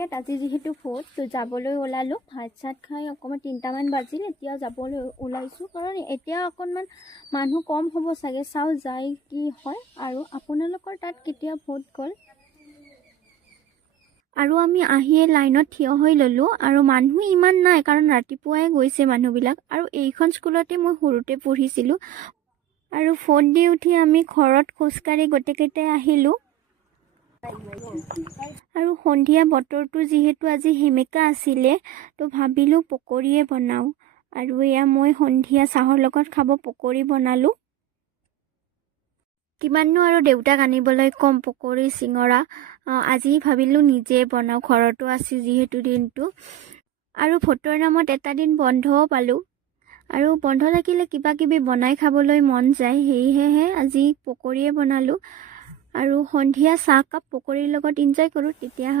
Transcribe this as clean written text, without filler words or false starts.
ইয়াত আজি যিহেতু ভোট তো যাবলৈ ওলালোঁ। ভাত চাত খাই অকণমান 3টামান বাজিল, এতিয়া যাবলৈ ওলাইছোঁ কাৰণ এতিয়া অকণমান মানুহ কম হ'ব চাগে, চাওঁ যায় কি হয়। আৰু আপোনালোকৰ তাত কেতিয়া ভোট গ'ল? আৰু আমি আহিয়ে লাইনত থিয় হৈ ল'লোঁ আৰু মানুহ ইমান নাই কাৰণ ৰাতিপুৱাই গৈছে মানুহবিলাক। আৰু এইখন স্কুলতে মই সৰুতে পঢ়িছিলোঁ। আৰু ভোট দি উঠি আমি ঘৰত খোজকাঢ়ি গোটেইকেইটাই আহিলোঁ। আৰু সন্ধিয়া বতৰটো যিহেতু আজি সেমেকা আছিলে তো ভাবিলোঁ পকৰীয়ে বনাওঁ। আৰু এয়া মই সন্ধিয়া চাহৰ লগত খাব পকৰী বনালোঁ। কিমাননো আৰু দেউতাক আনিবলৈ ক'ম পকৰী চিঙৰা। আজি ভাবিলোঁ নিজে বনাওঁ, ঘৰতো আছে যিহেতু দিনটো। আৰু ভোটৰ নামত এটা দিন বন্ধও পালোঁ। আৰু বন্ধ থাকিলে কিবা কিবি বনাই খাবলৈ মন যায়, সেয়েহে আজি পকৰীয়ে বনালোঁ। আৰু সন্ধিয়া চাহকাপ পকৰীৰ লগত এনজয় কৰোঁ। তেতিয়াহ'লে